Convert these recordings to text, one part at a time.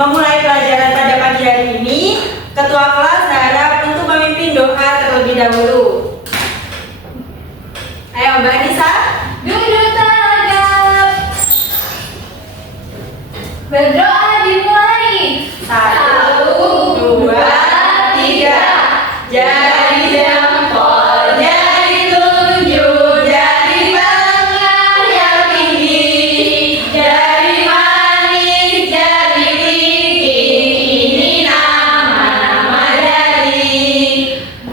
memulai pelajaran pada pagi hari ini, Ketua kelas harap untuk memimpin doa terlebih dahulu. Ayo Mbak Anissa. Duduk tegap. Berdoa dimulai. 1, 2, 3. Jari jempol, jari tunjuk, jari tengah yang tinggi, jari manis, jari tinggi. Ini nama-nama jari.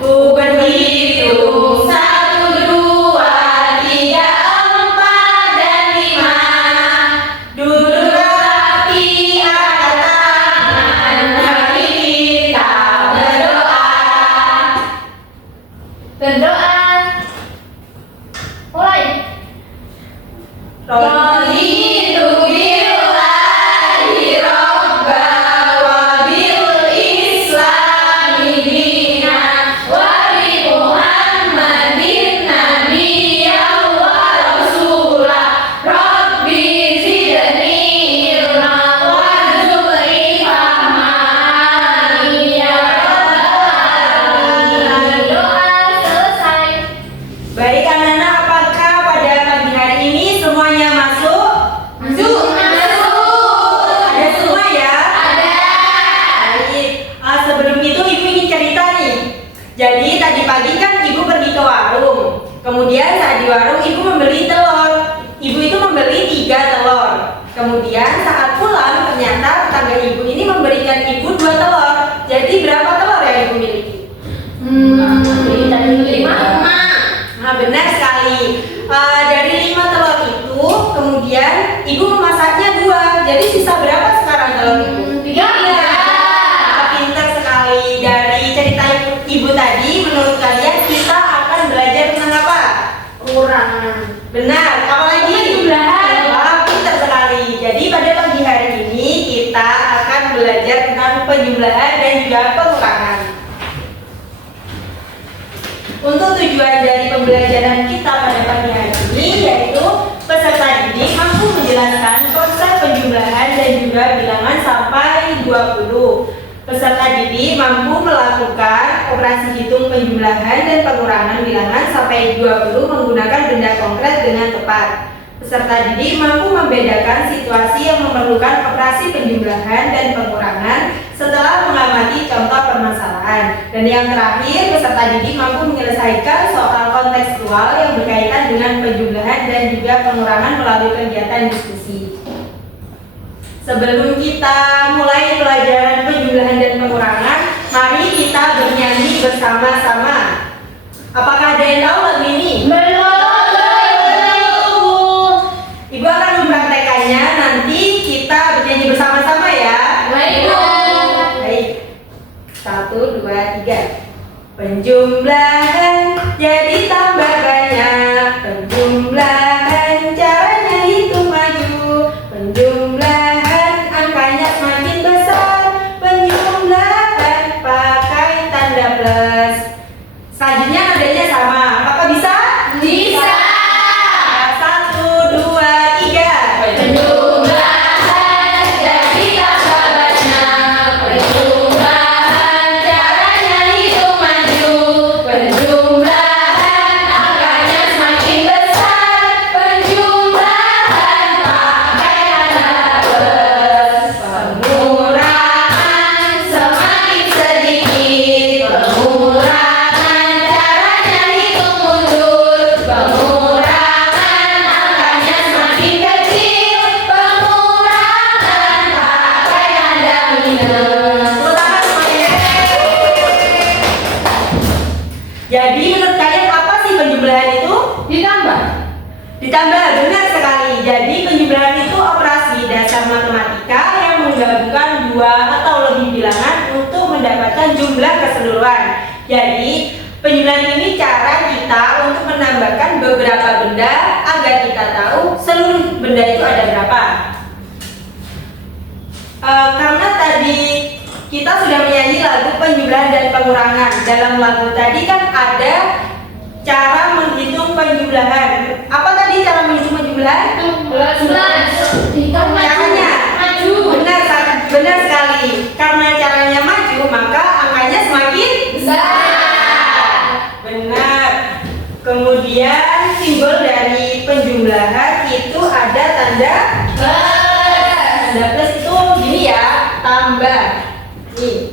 Ku berhitung 1, 2, 3, 4, dan 5. Duduk rapi, angkat tangan, mari kita berdoa. Berdoa. Mulai. Raditu billahi robba wa bil islami dina wa bi Muhammadin nabiyyan wa rasula. Rabbi zidni ilma warzuqni fahma ya rabbal alamin. Doa selesai. Baik anak-anak, apakah pada pagi hari ini semuanya masuk? Masuk. Ada semua ya? Ada. Baik. Sebelum itu ibu ingin cerita nih. Jadi tadi pagi kan ibu pergi ke warung. Kemudian saat di warung ibu membeli telur. Ibu itu membeli 3 telur. Kemudian saat pulang ternyata tetangga ibu ini memberikan ibu 2 telur. Jadi berapa telur yang ibu miliki? Tadi 5. Nah, benar sekali. Dari 5 telur itu, kemudian ibu memasaknya 2. Jadi sisa berapa sekarang telur ibu? 3. Pintar sekali. Dari cerita ibu tadi, menurut kalian kita akan belajar tentang apa? Kurangan. Benar. Apa lagi? Penjumlahan. Wah, pintar sekali. Jadi pada pagi hari ini kita akan belajar tentang penjumlahan dan juga pengurangan. Untuk tujuan dari pembelajaran kita pada pagi hari ini yaitu peserta didik mampu menjelaskan konsep penjumlahan dan juga bilangan sampai 20. Peserta didik mampu melakukan operasi hitung penjumlahan dan pengurangan bilangan sampai 20 menggunakan benda konkret dengan tepat. Peserta didik mampu membedakan situasi yang memerlukan operasi penjumlahan dan pengurangan setelah mengamati contoh permasalahan. Dan yang terakhir, peserta didik mampu menyelesaikan soal kontekstual yang berkaitan dengan penjumlahan dan juga pengurangan melalui kegiatan diskusi. Sebelum kita mulai pelajaran penjumlahan dan pengurangan, mari kita bernyanyi bersama-sama. Apakah ada yang tahu lagu ini? Ibu akan mempraktekannya, nanti kita bernyanyi bersama-sama ya. Baik. 1, 2, 3. Penjumlahan jadi tambah banyak. Penjumlahan caranya hitung maju. Penjumlahan angkanya semakin besar. Penjumlahan pakai tanda plus. Selanjutnya nadanya sama. Apakah bisa? Bisa. 1, 2, 3. Penjumlahan jadi tambah banyak. Penjumlahan caranya hitung maju. Penjumlahan angkanya semakin besar. Penjumlahan pakai tanda plus. Pengurangan semakin sedikit. Pengurangan caranya hitung mundur. Pengurangan angkanya semakin kecil. Pengurangan pakai tanda minus. Silakan semuanya. Jadi menurut kalian apa sih penjumlahan itu? Ditambah. Ditambah, benar sekali. Jadi penjumlahan itu operasi dasar matematika yang menggabungkan 2 atau lebih bilangan untuk mendapatkan jumlah keseluruhan. Jadi penjumlahan ini cara kita untuk menambahkan beberapa benda agar kita tahu seluruh benda itu ada berapa. Karena tadi kita sudah menyanyi lagu penjumlahan dan pengurangan. Dalam lagu tadi kan ada cara menghitung penjumlahan. Apa tadi cara menghitung penjumlahan? Plus. Caranya. Benar sekali. penjumlahan itu ada tanda tanda plus itu gini ya, tambah. Nih.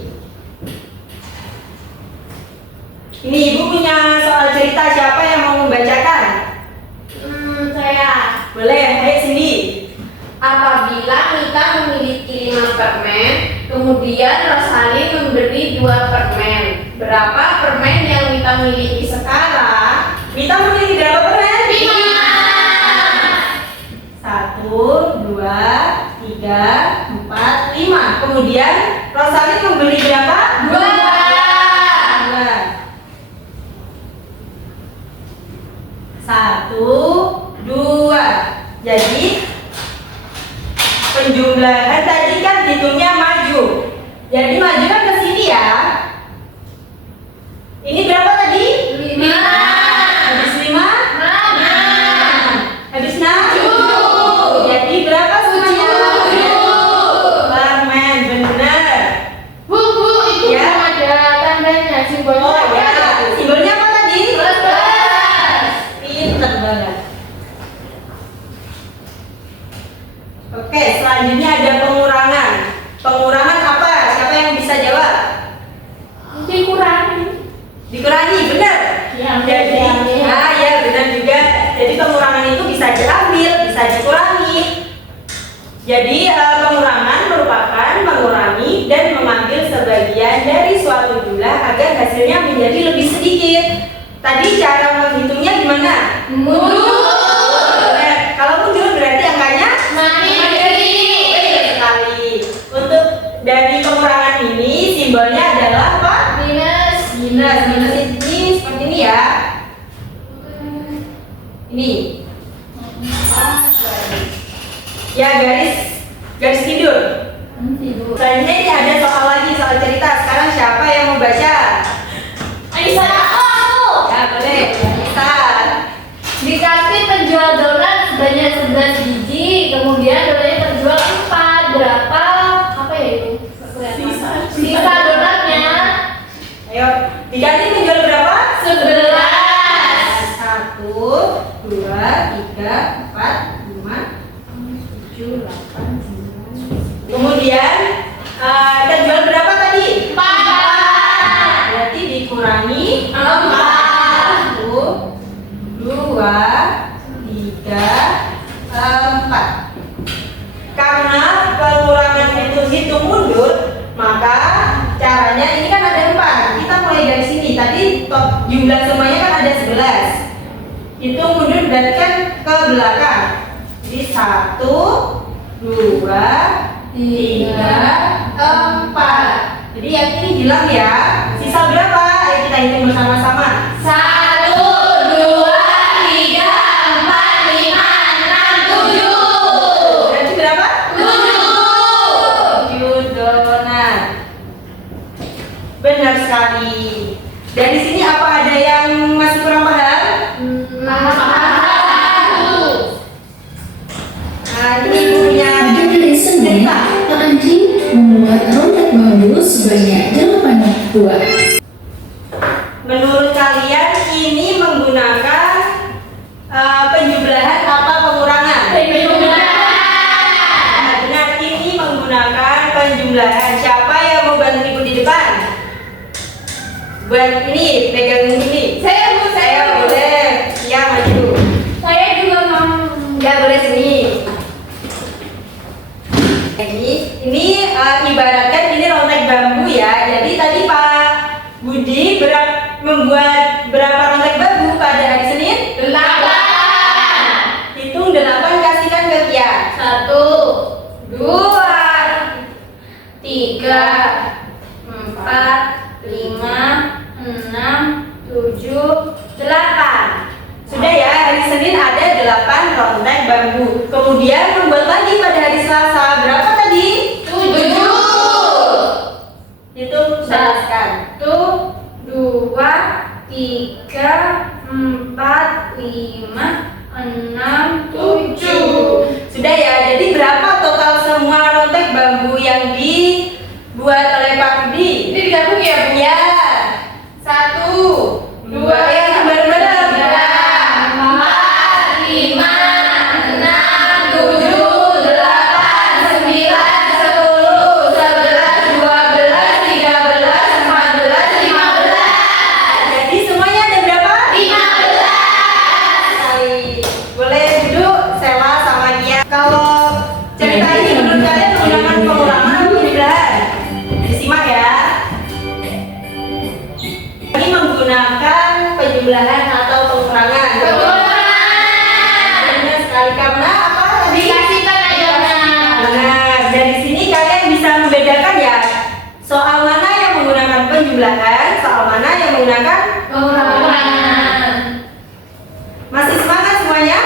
Ini Ibu punya soal cerita, siapa yang mau membacakan? Saya. Boleh, ayo sini. Apabila Mita memiliki 5 permen, kemudian Rosalin memberi 2 permen. Berapa permen yang Mita miliki sekarang? Mita memiliki berapa permen? 5. 1, 2, 3, 4, 5. Kemudian Rosalin membeli berapa? 2. 1, 2. Jadi penjumlahan tadi kan hitungnya maju. Jadi maju kan ke sini ya. Ini berapa tadi? 5. Habis 5? 6. Habis 6? Jadi berapa semuanya? 7. Permen, benar. Bu, itu Ya. belum ada tandanya, simbolnya. Oh ya, simbolnya apa tadi? Plus. Pinter banget. Oke, selanjutnya ada pengurangan. Pengurangan apa? Siapa yang bisa jawab? Dikurangi. Dikurangi, benar. Ya, Jadi, ya. ya benar juga. Jadi pengurangan itu bisa diambil, bisa dikurangi. Jadi pengurangan merupakan mengurangi dan mengambil sebagian dari suatu jumlah agar hasilnya menjadi lebih sedikit. Tadi cara menghitungnya gimana? Mundur. Benar. Kalau mundur berarti angkanya Semakin betul sekali. Untuk dari pengurangan ini simbolnya adalah apa? minus. Minus. Minus ini seperti ini ya. Ini. Ya garis tidur. Selanjutnya ini ada soal lagi, soal cerita. Sekarang siapa yang mau baca? Aisyah, aku. Ya boleh. Bisa. Dikasih penjual donat sebanyak 11 biji, kemudian donatnya terjual 4. Berapa? Apa ya itu? Sisa donatnya Ayo, dikasih menjual berapa? 11. 1, 2, 3, 4, 5, 7, 8, 9. Kemudian terjual berapa tadi? 4. Berarti dikurangi 4. 1, 2, 3, 4. Karena pengurangan itu hitung mundur, maka caranya ini kan ada 4. Kita mulai dari sini. Tadi jumlah semuanya kan ada 11. Hitung mundur berarti kan ke belakang. Jadi 1, 2, 3, 4. Jadi yang ini hilang ya. Sisa berapa? Ayo kita hitung bersama-sama. 1, 2, 3, 4, 5, 6, 7. Berarti berapa? 7. 7 donat. Benar sekali. Dari sini apa ada yang masih kurang paham? Nah, ini ibunya Pada lesennya, Pak Andri membuat rontak bambu sebanyak 8 buah. Menurut kalian ini menggunakan penjumlahan apa pengurangan? Nah, benar, ini menggunakan penjumlahan. Siapa yang mau bantu ibu di depan? Buat ini, pegang ini. Saya boleh. Ya, maju. Saya juga mau. Ya, boleh sini. Ini ibaratkan ini rontek bambu ya. Jadi tadi Pak Budi membuat berapa rontek bambu pada hari Senin? 8. Hitung 8, kasihkan ke Kia. 1, 2, 3, 4, 5, 6, 7, 8. Sudah ya, hari Senin ada 8 rontek bambu. Kemudian membuat lagi pada hari Selasa. Berapa tadi? 7. Hitung, jelaskan. 1, 2, 3, 4, 5, 6, 7. Sudah ya, jadi berapa total semua rontek bambu yang dibuat oleh Pak Budi? Ini digabung ya, Bu? Ya. 1, 2, Yang bareng-bareng. 3, 4, 5, penjumlahan atau pengurangan. Benar sekali, karena apa? Dikasihkan adonan. Benar. Dan di sini kalian bisa membedakan ya, soal mana yang menggunakan penjumlahan, soal mana yang menggunakan Pengurangan. Masih semangat semuanya?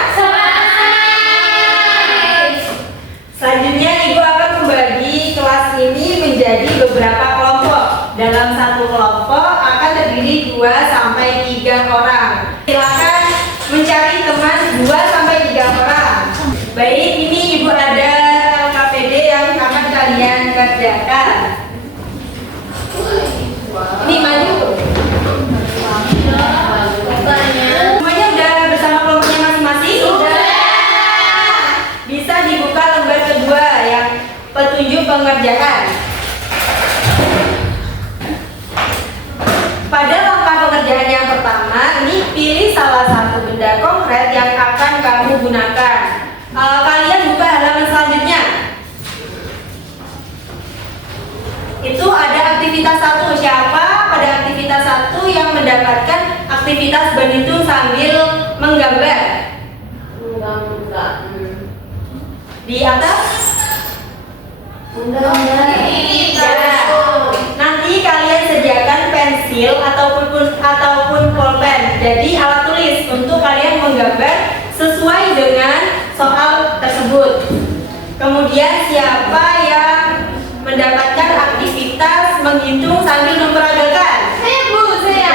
Selanjutnya Ibu akan membagi kelas ini menjadi beberapa kelompok. Dalam satu kelompok akan terdiri 2 sampai 3 orang. Silakan mencari teman 2 sampai 3 orang. Baik, ini Ibu ada LKPD yang akan kalian kerjakan. Ini maju. Semuanya udah bersama kelompoknya masing-masing? Bisa dibuka lembar kedua yang petunjuk pengerjaan. Pada langkah pengerjaan yang pertama, ini pilih salah satu benda konkret yang akan kamu gunakan. Kalian buka halaman selanjutnya. Itu ada aktivitas 1. Siapa pada aktivitas 1 yang mendapatkan aktivitas berhitung sambil menggambar? Di atas? Nanti kalian sediakan pensil ataupun pulpen. Jadi alat tulis untuk kalian menggambar sesuai dengan soal tersebut. Kemudian siapa yang mendapatkan aktivitas menghitung sambil memperagakan? Saya Bu, saya.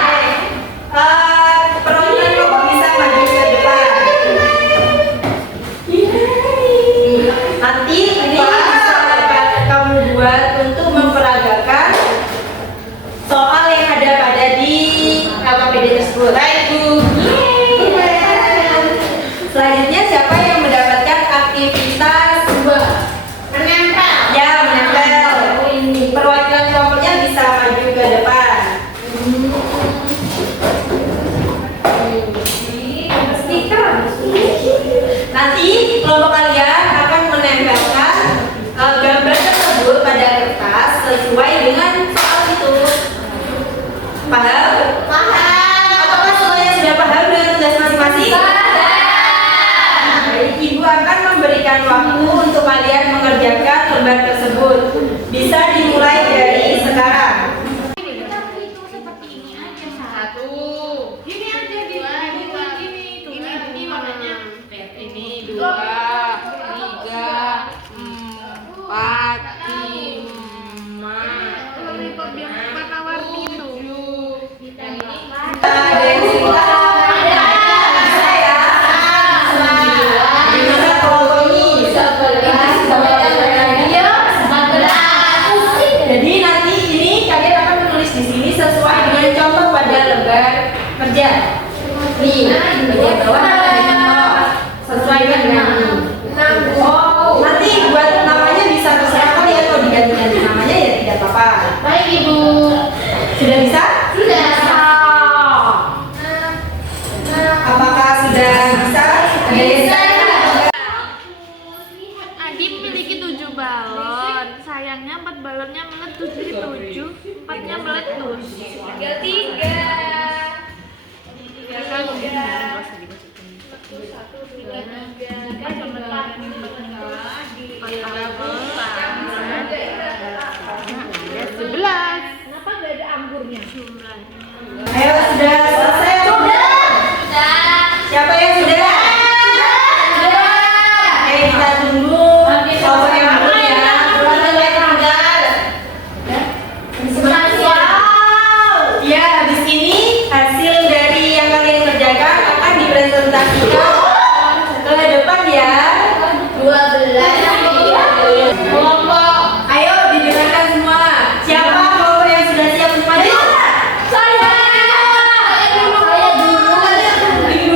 Perwakilan kelompok bisa maju ke depan. Nanti ini bisa kamu buat untuk memperagakan soal yang ada pada di LKPD tersebut. Baik Bu. Selanjutnya siapa yang mendapatkan aktivitas menempel? Ya, menempel. Perwakilan kelompoknya bisa maju ke depan. Nanti kelompok kalian akan menempelkan gambar tersebut pada kertas sesuai dengan soal itu. Paham? Apakah semuanya sudah paham dengan tugas masing-masing? Baik, Ibu akan memberikan waktu untuk kalian mengerjakan lembar tersebut. Bisa dimulai dari sekarang. Ada yang cerita? Bisa ya? Gimana kelompok ini? Jadi nanti ini kalian akan menulis di sini sesuai dengan contoh pada lembar kerja. Nih, bagian bawah ada contoh. Sesuaikan dengan ini. Oh, nanti buat namanya bisa terserah kalian, kalau diganti-ganti namanya ya tidak apa-apa. Baik Ibu. Sudah bisa? Sudah. Apakah sudah bisa? Ada yang Bisa. Adi memiliki 7 balon. Sayangnya 4 balonnya meletus. Jadi 7, 4-nya meletus. Tinggal 3. Kenapa nggak ada anggurnya? Ayo, sudah selesai? Sudah. Siapa yang sudah? Oke, kita tunggu kelompok yang belum ya. Ya, habis ini hasil dari yang kalian kerjakan akan dipresentasikan ke depan ya. 12. Kelompok, ayo didengarkan semua. Siapa kelompok yang sudah siap semuanya? Saya dulu.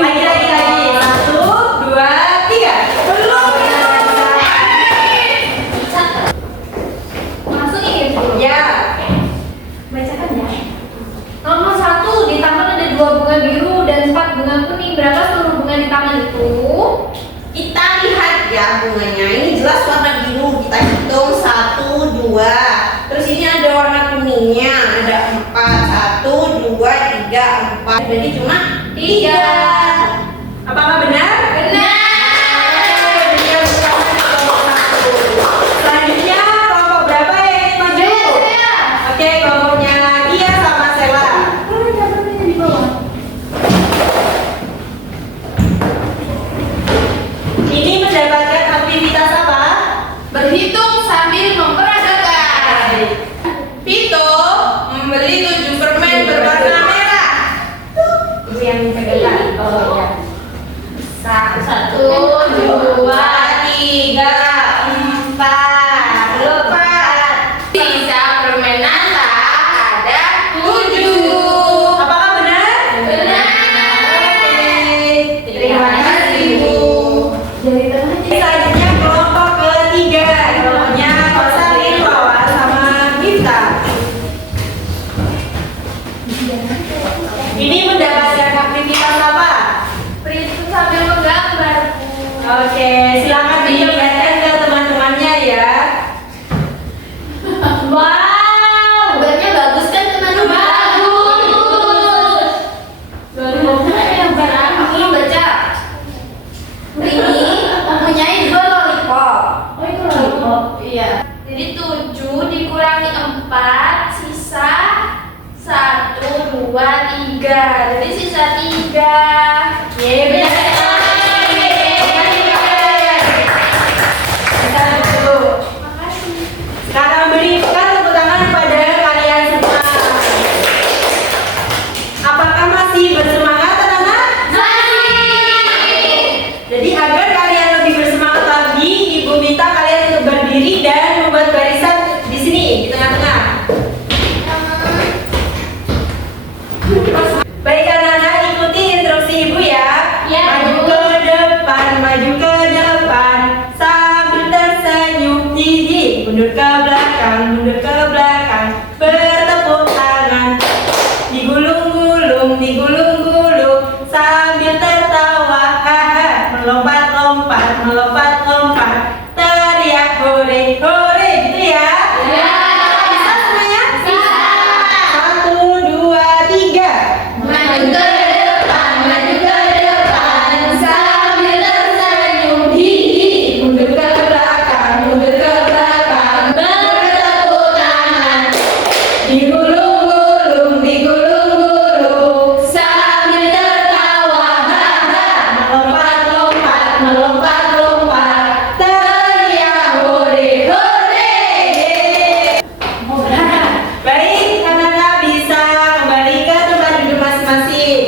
Lagi. 1, 2, 3. Belum. Masukin ya dulu. Ya. Bacakan ya. Nomor 1, di taman ada 2 bunga biru dan 4 bunga kuning. Berapa seluruh bunga di taman itu? Kita lihat ya bunganya, ini jelas warna biru, kita hitung 1, 2. Terus ini ada warna kuningnya, ada 4, 1, 2, 3, 4. Jadi cuma 3. Apakah benar? Benar. Dia bersama di kelompok 1. Selanjutnya kelompok berapa yang ingin maju? Oke, kelompoknya Dia sama Sela. Ini mendapatkan aktivitas apa? Berhitung sambil memperagakan. Vito membeli 7 permen berwarna merah. Ibu yang pegang. Oh ya. 1, 2, 3, 4, 4. Sisa permen nata ada 7. Apakah benar? Benar. Terima kasih, Bu. Selanjutnya kelompok ketiga, kelompoknya Kosari, Wawan, sama Gita. Ini mendapatkan aktivitas apa? Berhitung sambil menggambar. Oke, silakan diperlihatkan ke teman-temannya ya. Wow, gambarnya bagus kan teman-teman? Bagus. Yang belum baca. Ini mempunyai 2 lollipop. Oh itu lollipop. Iya. Jadi 7 dikurangi 4 sisa 1, 2, 3. Jadi sisa 3. Yeay, benar. Sekarang berikan tepuk tangan kepada kalian semua. Apakah masih bersemangat anak-anak? Jadi agar kalian lebih bersemangat lagi, Ibu minta kalian untuk berdiri dan membuat barisan di sini, di tengah-tengah. Baik anak-anak, ikuti instruksi Ibu ya. Ya, Maju Bu. ke depan, maju ke depan, sambil tersenyum jijik. Mundur ke belakang, bertepuk tangan. Digulung-gulung, sambil tertawa, haha. Melompat-lompat, teriak hore, hore, gitu ya. Ya. Bisa semuanya? Bisa. 1, 2, 3. Maju ke depan sambil tersenyum hihi. Mundur ke belakang, bertepuk tangan. Digulung-gulung, Sambil tertawa haha. melompat-lompat, teriak hore, hore. Baik, anak-anak bisa kembali ke tempat duduk masing-masing.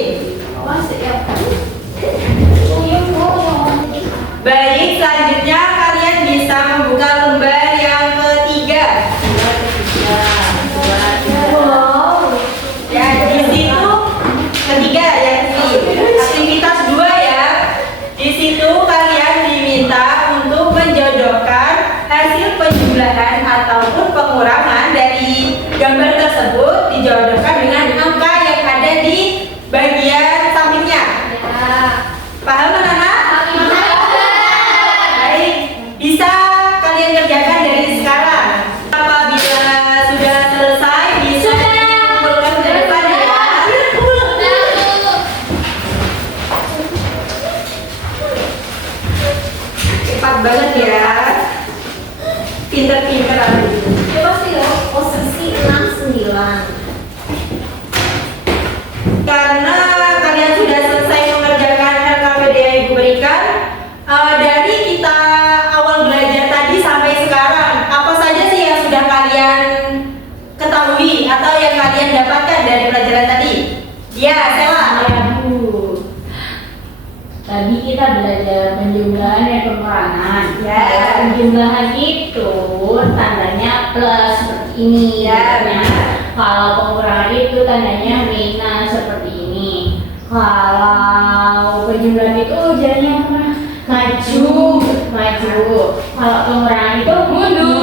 Baik, selanjutnya kalian bisa membuka lembar yang ketiga. Ya, di situ ketiga ya, aktivitas 2 ya. Di situ kalian diminta untuk menjodohkan hasil penjumlahan ataupun pengurangan dari gambar tersebut dijodohkan dengan angka yang ada di bagian sampingnya. Paham anak-anak? Baik, bisa kalian kerjakan dari sekarang. Apabila sudah selesai, bisa kumpulkan ke depan ya. Cepat banget ya. Pinter-pinter ada gitu. Posisi 69. Karena kalian sudah selesai mengerjakan LKPD yang Ibu berikan, dari kita awal belajar tadi sampai sekarang, apa saja sih yang sudah kalian ketahui atau yang kalian dapatkan dari pelajaran tadi? Ya, Sela. Tadi kita belajar penjumlahan dan pengurangan. Ya. Penjumlahan itu tandanya plus seperti ini. Ya, Nah, kalau pengurangan itu tandanya minus seperti ini. Kalau penjumlahan itu jadinya apa? Maju. Kalau pengurangan itu mundur.